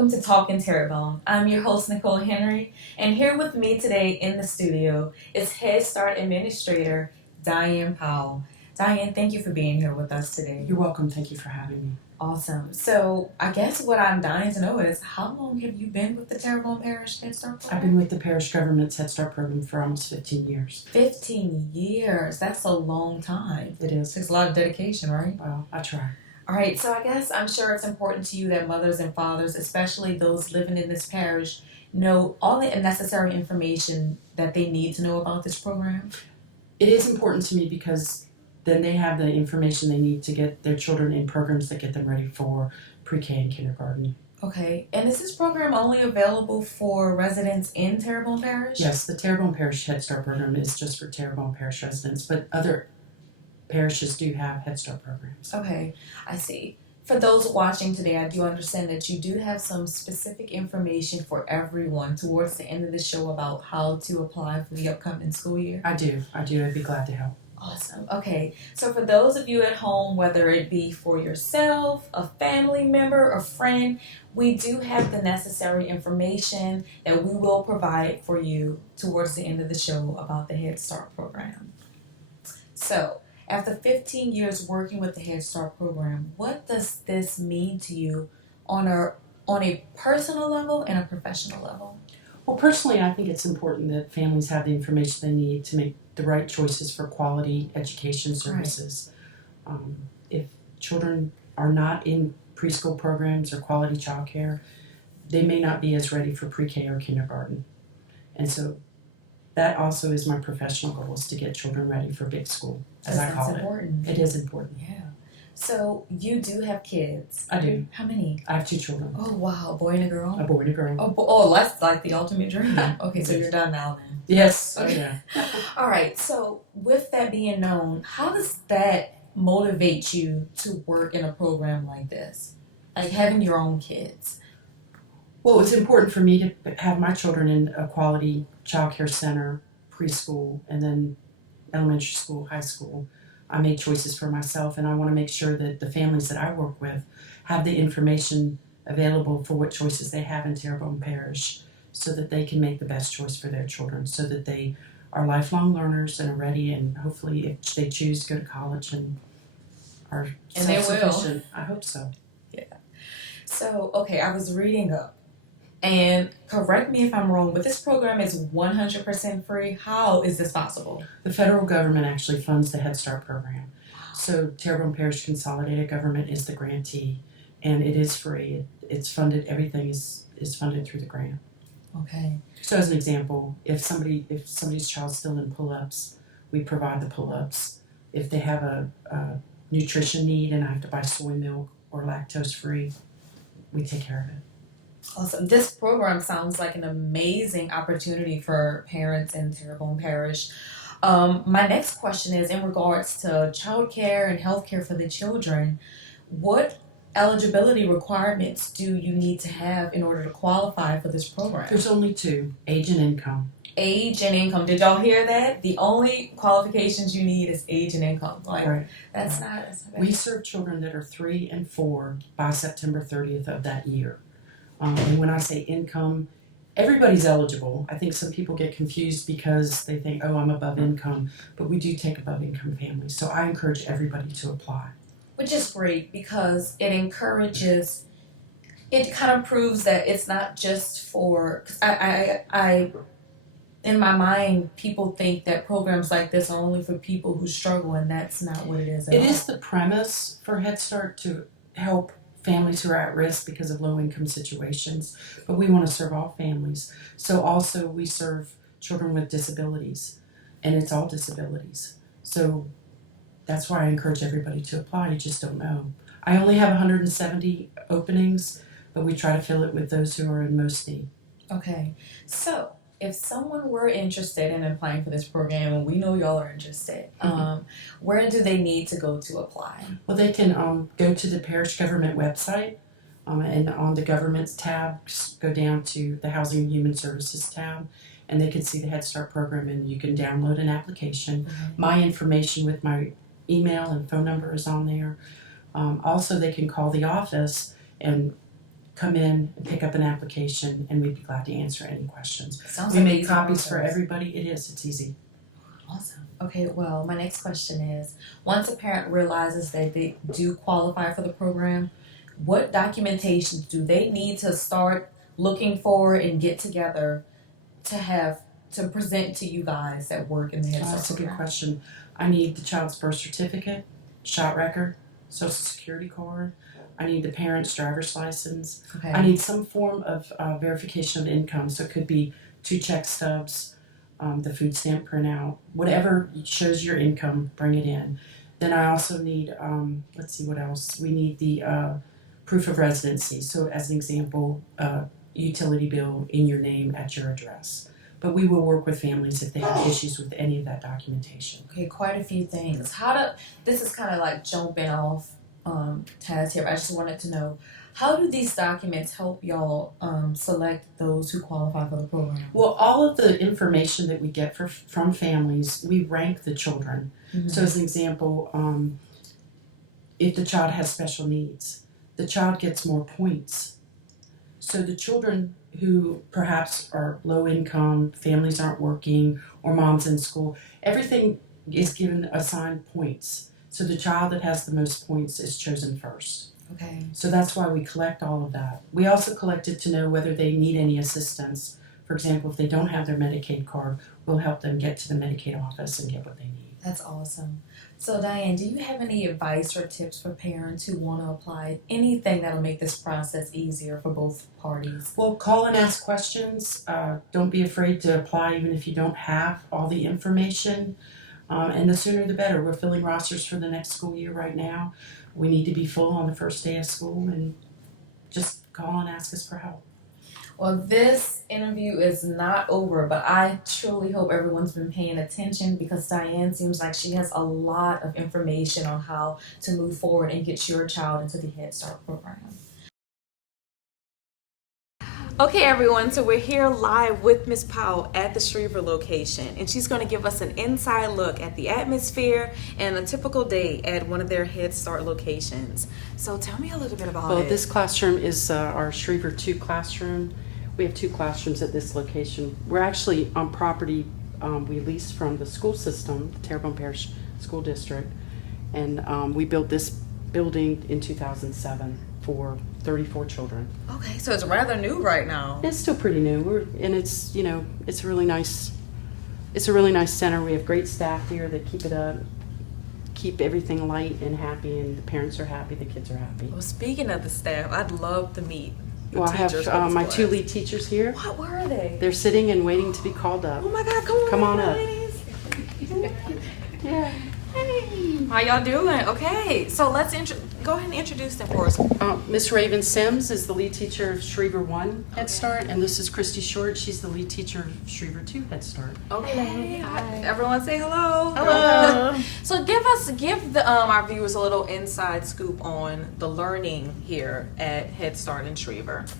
welcome to Talkin Terrebonne. I'm your host, Nicole Henry, and here with me today in the studio is Head Start Administrator Diane Powell. Diane, thank you for being here with us today. You're welcome. Thank you for having me. Awesome. So I guess what I'm dying to know is, how long have you been with the Terrebonne Parish Head Start program? I've been with the parish government's Head Start program for almost 15 years. 15 years. That's a long time. It is. Takes a lot of dedication, right? Well, I try. All right, so I guess I'm sure it's important to you that mothers and fathers, especially those living in this parish, know all the necessary information that they need to know about this program. It is important to me because then they have the information they need to get their children in programs that get them ready for pre-K and kindergarten. Okay, and is this program only available for residents in Terrebonne Parish? Yes, the Terrebonne Parish Head Start program is just for Terrebonne Parish residents, but other parishes do have Head Start programs. Okay, I see. For those watching today, I do understand that you do have some specific information for everyone towards the end of the show about how to apply for the upcoming school year. I do. I'd be glad to help. Awesome. Okay, so for those of you at home, whether it be for yourself, a family member, a friend, we do have the necessary information that we will provide for you towards the end of the show about the Head Start program. So, after 15 years working with the Head Start program, what does this mean to you on a personal level and a professional level? Well, personally, I think it's important that families have the information they need to make the right choices for quality education services. Right. If children are not in preschool programs or quality childcare, they may not be as ready for pre-K or kindergarten. And so that also is my professional goal, is to get children ready for big school, as I call it. Important. It is important. Yeah. So you do have kids. I do. How many? I have 2 children. Oh wow, a boy and a girl? A boy and a girl. Oh, that's like the ultimate dream. Okay, so you're done now then. Yes. Okay. All right, so with that being known, how does that motivate you to work in a program like this? Like having your own kids? Well, it's important for me to have my children in a quality child care center, preschool, and then elementary school, high school. I make choices for myself, and I want to make sure that the families that I work with have the information available for what choices they have in Terrebonne Parish, so that they can make the best choice for their children, so that they are lifelong learners and are ready, and hopefully if they choose to go to college and are self-sufficient. I hope so. Yeah. So, okay, I was reading up, and correct me if I'm wrong, but this program is 100% free. How is this possible? The federal government actually funds the Head Start program. So Terrebonne Parish Consolidated Government is the grantee, and it is free. It's funded, everything is funded through the grant. Okay. So as an example, if somebody's child's still in pull-ups, we provide the pull-ups. If they have a nutrition need and I have to buy soy milk or lactose-free, we take care of it. Awesome. This program sounds like an amazing opportunity for parents in Terrebonne Parish. My next question is in regards to child care and health care for the children. What eligibility requirements do you need to have in order to qualify for this program? There's only 2, age and income. Age and income. Did y'all hear that? The only qualifications you need is age and income. Like, right. That's not bad. We serve children that are 3 and 4 by September 30th of that year. And when I say income, everybody's eligible. I think some people get confused because they think, oh, I'm above income, but we do take above income families. So I encourage everybody to apply. Which is great because it encourages, it kind of proves that it's not just for, because I in my mind, people think that programs like this are only for people who struggle, and that's not what it is at all. It is the premise for Head Start to help families who are at risk because of low-income situations, but we want to serve all families. So also we serve children with disabilities, and it's all disabilities. So that's why I encourage everybody to apply. You just don't know. I only have 170 openings, but we try to fill it with those who are in most need. Okay, so if someone were interested in applying for this program, and we know y'all are interested, where do they need to go to apply? Well, they can go to the parish government website, and on the government's tab, go down to the Housing and Human Services tab, and they can see the Head Start program, and you can download an application. My information with my email and phone number is on there. Also, they can call the office and come in and pick up an application, and we'd be glad to answer any questions. Sounds We like make easy copies for process. everybody. It's easy. Awesome. Okay, well, my next question is, once a parent realizes that they do qualify for the program, what documentation do they need to start looking for and get together to present to you guys that work in the Head Start That's a good program? question. I need the child's birth certificate, shot record, social security card. I need the parent's driver's license. Okay. I need some form of verification of income. So it could be 2 check stubs, the food stamp printout, whatever shows your income, bring it in. Then I also need, let's see what else. We need the proof of residency. So as an example, utility bill in your name at your address. But we will work with families if they have issues with any of that documentation. Okay, quite a few things. This is kind of like jumping off task here, but I just wanted to know, how do these documents help y'all select those who qualify for the program? Well, all of the information that we get from families, we rank the children. Mm-hmm. So as an example, if the child has special needs, the child gets more points. So the children who perhaps are low income, families aren't working, or mom's in school, everything is given assigned points. So the child that has the most points is chosen first. Okay. So that's why we collect all of that. We also collect it to know whether they need any assistance. For example, if they don't have their Medicaid card, we'll help them get to the Medicaid office and get what they need. That's awesome. So Diane, do you have any advice or tips for parents who want to apply anything that'll make this process easier for both parties? Well, call and ask questions. Don't be afraid to apply even if you don't have all the information. And the sooner the better. We're filling rosters for the next school year right now. We need to be full on the first day of school, and just call and ask us for help. Well, this interview is not over, but I truly hope everyone's been paying attention, because Diane seems like she has a lot of information on how to move forward and get your child into the Head Start program. Okay, everyone, so we're here live with Ms. Powell at the Schriever location, and she's going to give us an inside look at the atmosphere and a typical day at one of their Head Start locations. So tell me a little bit about it. Well, this classroom is our Schriever 2 classroom. We have 2 classrooms at this location. We're actually on property we leased from the school system, the Terrebonne Parish School District, and we built this building in 2007 for 34 children. Okay, so it's rather new right now. It's still pretty new, and it's it's a really nice. It's a really nice center. We have great staff here that keep it up, keep everything light and happy, and the parents are happy, the kids are happy. Well, speaking of the staff, I'd love to meet the Well, I teachers for have this my class. 2 lead teachers here. What were they? They're sitting and waiting to be called up. Oh my God, Come on up. ladies. Yeah. Hey, how y'all doing? Okay, so let's go ahead and introduce them for us. Miss Raven Sims is the lead teacher of Schriever 1 Head Start, and this is Christy Short. She's the lead teacher of Schriever 2 Head Start. Okay, hi. Everyone say hello. Hello. So give our viewers a little inside scoop on the learning here at Head Start in Schriever.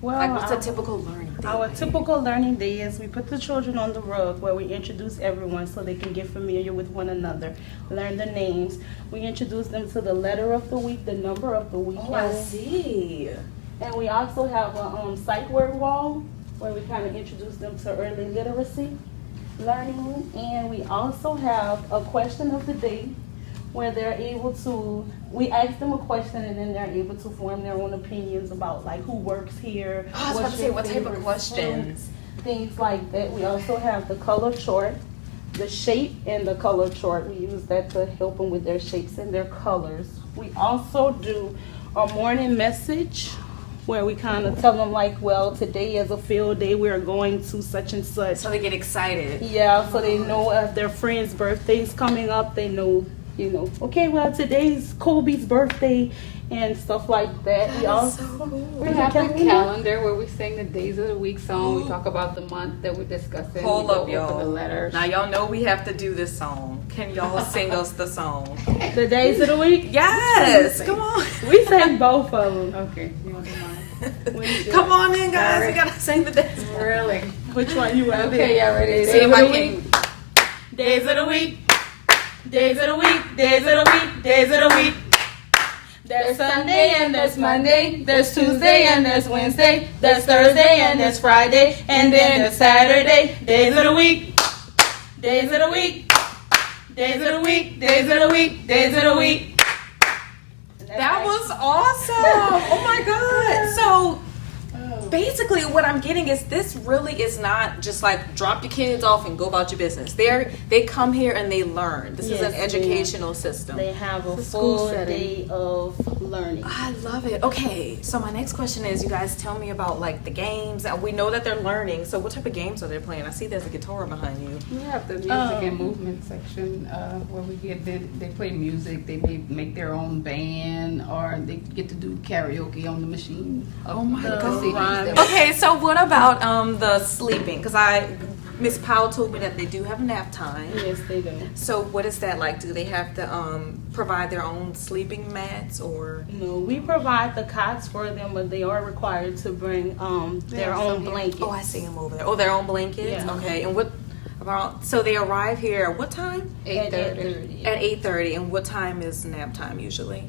Well, Like, what's a typical learning day? our typical learning day is we put the children on the rug where we introduce everyone so they can get familiar with one another, learn the names. We introduce them to the letter of the week, the number of the week. Oh, I see. And we also have a sight word wall where we kind of introduce them to early literacy learning. And we also have a question of the day where they're able to, we ask them a question and then they're able to form their own opinions about like who works here. Oh, I was about to say, your what type of favorite questions? foods, things like that. We also have the color chart, the shape and the color chart. We use that to help them with their shapes and their colors. We also do a morning message where we kind of tell them like, well, today is a field day, we're going to such and such. So they get excited. Yeah, so they know if their friend's birthday is coming up, they know, okay, well, today's Kobe's birthday and stuff like that. We also We have a calendar where we sing the days of the week song. We talk about the month that we're discussing. Hold We go up, over y'all. the letters. Now y'all know we have to do this song. Can y'all sing us the song? the days of the week. Yes, come on. We sang both of them. Okay, you want to do mine? Come on in, guys. We gotta sing the days. Really? Which one you want? Okay, yeah, ready. See if I can. Days of the week. Days of the week. Days of the week. Days of the week. There's Sunday and there's Monday, there's Tuesday and there's Wednesday, there's Thursday and there's Friday, and then there's Saturday. Days of the week, days of the week, days of the week, days of the week, days of the week. That was awesome. Oh my God. So basically what I'm getting is this really is not just like drop your kids off and go about your business. They come here and they learn. This is an educational system. They have a school full setting. day of learning. I love it. Okay, so my next question is, you guys tell me about like the games. We know that they're learning. So what type of games are they playing? I see there's a guitar behind you. We have the music and movement section where we get they play music. They may make their own band, or they get to do karaoke on the machine. Oh my the God. CDs that- Okay, so what about the sleeping? Because Miss Powell told me that they do have nap time. Yes, they do. So what is that like? Do they have to provide their own sleeping mats or? No, we provide the cots for them, but they are required to bring their Yeah, own some here. blanket. Oh, I see them over there. Oh, their own blankets. Yeah. Okay, and what about? So they arrive here at what time? 8:30. At 8:30. And what time is nap time usually?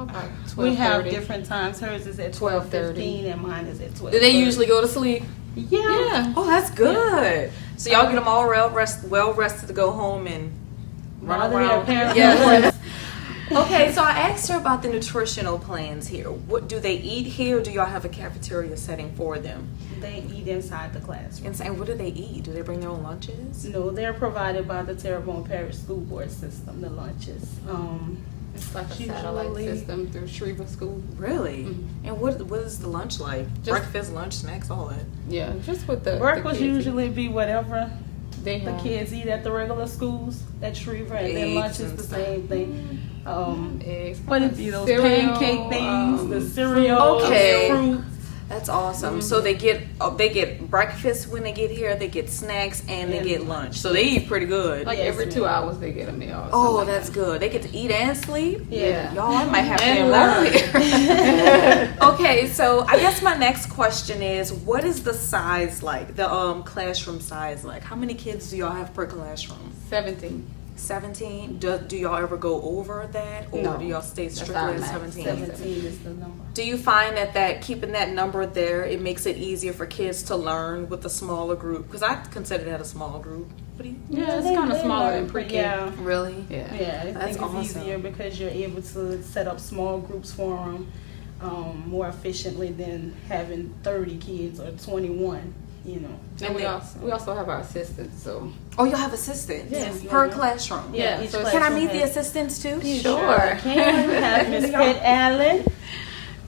About We have 12:30. different times. Hers is at 12:30. 12:15 and mine is at 12. Do they usually go to sleep? Yeah. Oh, that's good. So y'all get them all well rested to go home and run Now that around. their parents Yes. Okay, so I asked her about the nutritional plans here. What do they eat here? Or do y'all have a cafeteria setting for them? They eat inside the classroom. And what do they eat? Do they bring their own lunches? No, they're provided by the Terrebonne Parish School Board system, the lunches. It's like a Usually- satellite system through Shriver School. Really? Mhm. And what is the lunch like? Just- Breakfast, lunch, snacks, all that. Yeah, just with the Breakfast the kids. usually be whatever They the have kids eat at the regular schools at Shriver, and then Eggs lunch is and the stuff. same thing. eggs. What it be, those cereal, pancake things, the cereal, Okay. fruit. That's awesome. So they get breakfast when they get here. They get snacks and they And get lunch. So they eat pretty good. Like Yes, every ma'am. 2 hours they get a meal. or Oh, something like that's that. good. They get to eat and sleep. Yeah. Y'all, I might have to And enroll learn. here. Okay, so I guess my next question is, what is the size like? The classroom size like? How many kids do y'all have per classroom? 17. 17. Do y'all ever go over that, or No. do y'all stay That's strictly our at max. 17? 17 is the number. Do you find that keeping that number there, it makes it easier for kids to learn with a smaller group? Because I consider that a small group. What do you? Yeah, it's they- kind of they smaller learn, than pre-K. Yeah. Really? Yeah. Yeah, I That's think it's awesome. easier because you're able to set up small groups for them more efficiently than having 30 kids or 21, you know. And we also have our assistants, so. Oh, you'll have assistants Yes, per ma'am. classroom. Yeah, each so Can I classroom meet the has- assistants too? Sure. Can we have Miss Pitt Allen,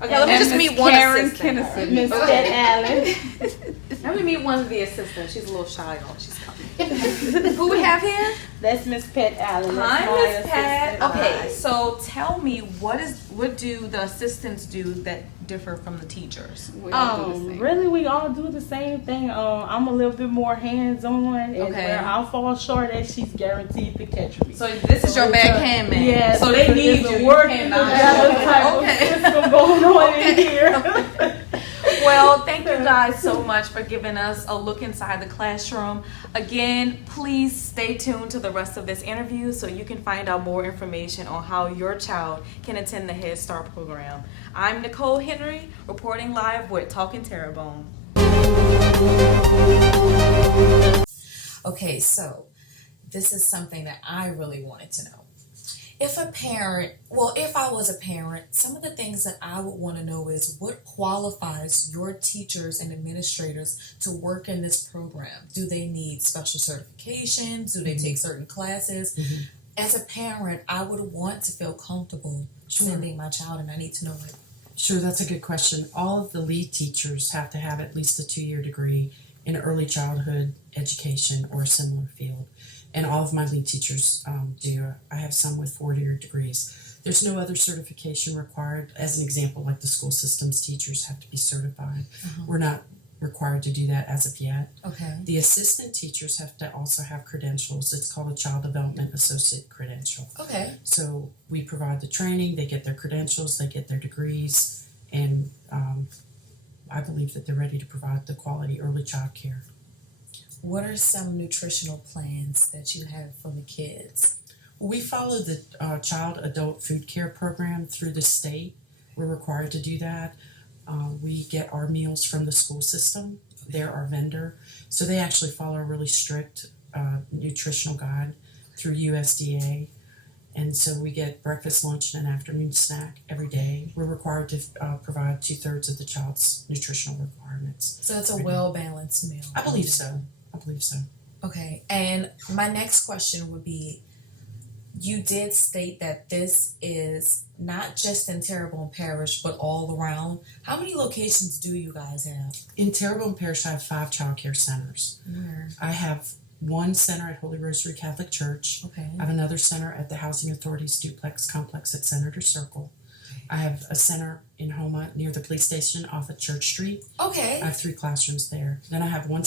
Okay, let me And just Miss meet one Karen assistant. Kinnison. Miss Pitt Allen. Let me meet one of the assistants. She's a little shy, y'all. She's coming. Who we have here? That's Miss Pitt Allen. That's Hi, my Miss Pat. assistant. Okay, Hi. so tell me, what do the assistants do that differ from the teachers? We all do the same. Really, we all do the same thing. I'm a little bit more hands-on, and Okay. where I'll fall short at, she's guaranteed to catch me. So this is your backhand man. Yeah, So they need it's you. a You working cannot. together type Okay. of system going on in Okay. here. Well, thank you guys so much for giving us a look inside the classroom. Again, please stay tuned to the rest of this interview so you can find out more information on how your child can attend the Head Start program. I'm Nicole Henry, reporting live with Talkin Terrebonne. Okay, so this is something that I really wanted to know. If I was a parent, some of the things that I would want to know is what qualifies your teachers and administrators to work in this program? Do they need special certifications? Do they take certain classes? Mhm. As a parent, I would want to feel comfortable sending my child, and I need to know like, Sure, that's a good question. All of the lead teachers have to have at least a 2-year degree in early childhood education or a similar field. And all of my lead teachers do. I have some with 4-year degrees. There's no other certification required. As an example, like the school systems teachers have to be certified. We're not required to do that as of yet. okay. The assistant teachers have to also have credentials. It's called a Child Development Associate credential. Okay. So we provide the training, they get their credentials, they get their degrees, and I believe that they're ready to provide the quality early child care. What are some nutritional plans that you have for the kids? We follow the child adult food care program through the state. We're required to do that. We get our meals from the school system. They're our vendor. So they actually follow a really strict nutritional guide through USDA. And so we get breakfast, lunch, and an afternoon snack every day. We're required to provide 2/3 of the child's nutritional requirements. So it's a well-balanced meal. I believe so. Okay, and my next question would be, you did state that this is not just in Terrebonne Parish, but all around. How many locations do you guys have? In Terrebonne Parish, I have 5 child care centers. Where? I have one center at Holy Rosary Catholic Church. Okay. I have another center at the Housing Authority's duplex complex at Senator Circle. I have a center in Homa near the police station off of Church Street. Okay. I have 3 classrooms there. Then I have one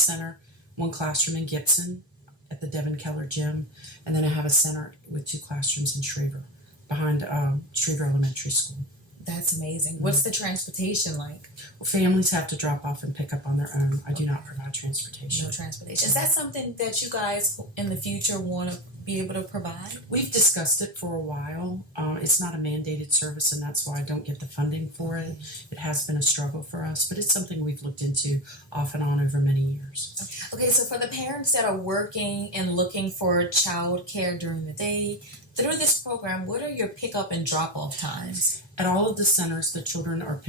classroom in Gibson at the Devon Keller Gym. And then I have a center with 2 classrooms in Shriver, behind Shriver Elementary School. That's amazing. What's the transportation like? Well, families have to drop off and pick up on their own. I do not provide transportation. No transportation. Is that something that you guys in the future want to be able to provide? We've discussed it for a while. It's not a mandated service, and that's why I don't get the funding for it. It has been a struggle for us, but it's something we've looked into off and on over many years. Okay, so for the parents that are working and looking for child care during the day, through this program, what are your pickup and drop-off times? At all of the centers, the children are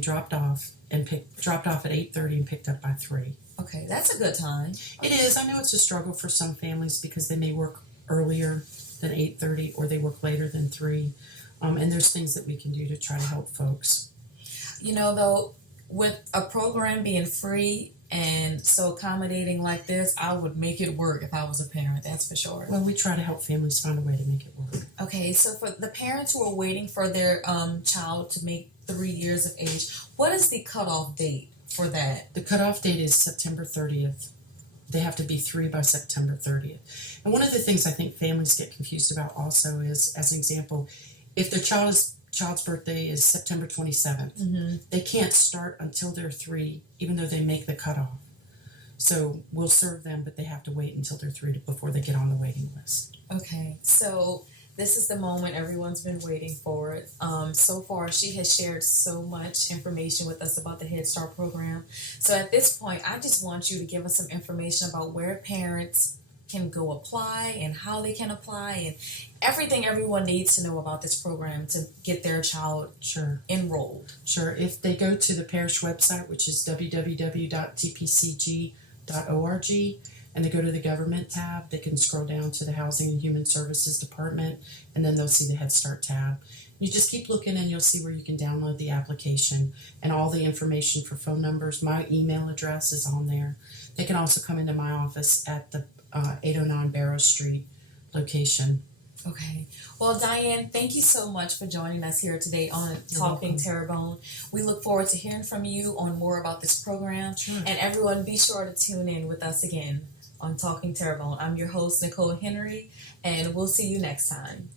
dropped off at 8:30 and picked up by 3. Okay, that's a good time. It is. I know it's a struggle for some families because they may work earlier than 8:30 or they work later than 3. And there's things that we can do to try to help folks. You know, though, with a program being free and so accommodating like this, I would make it work if I was a parent, that's for sure. Well, we try to help families find a way to make it work. Okay, so for the parents who are waiting for their child to make 3 years of age, what is the cutoff date for that? The cutoff date is September 30th. They have to be 3 by September 30th. And one of the things I think families get confused about also is, as an example, if their child's birthday is September 27th, they can't start until they're 3, even though they make the cutoff. So we'll serve them, but they have to wait until they're 3 before they get on the waiting list. Okay, so this is the moment everyone's been waiting for. So far, she has shared so much information with us about the Head Start program. So at this point, I just want you to give us some information about where parents can go apply and how they can apply and everything everyone needs to know about this program to get their child enrolled. Sure. If they go to the parish website, which is www.tpcg.org, and they go to the government tab, they can scroll down to the Housing and Human Services Department, and then they'll see the Head Start tab. You just keep looking and you'll see where you can download the application and all the information for phone numbers. My email address is on there. They can also come into my office at the 809 Barrow Street location. Okay. Well, Diane, thank you so much for joining us here today on Talkin Terrebonne. We look forward to hearing from you on more about this program. Sure. And everyone, be sure to tune in with us again on Talkin Terrebonne. I'm your host, Nicole Henry, and we'll see you next time.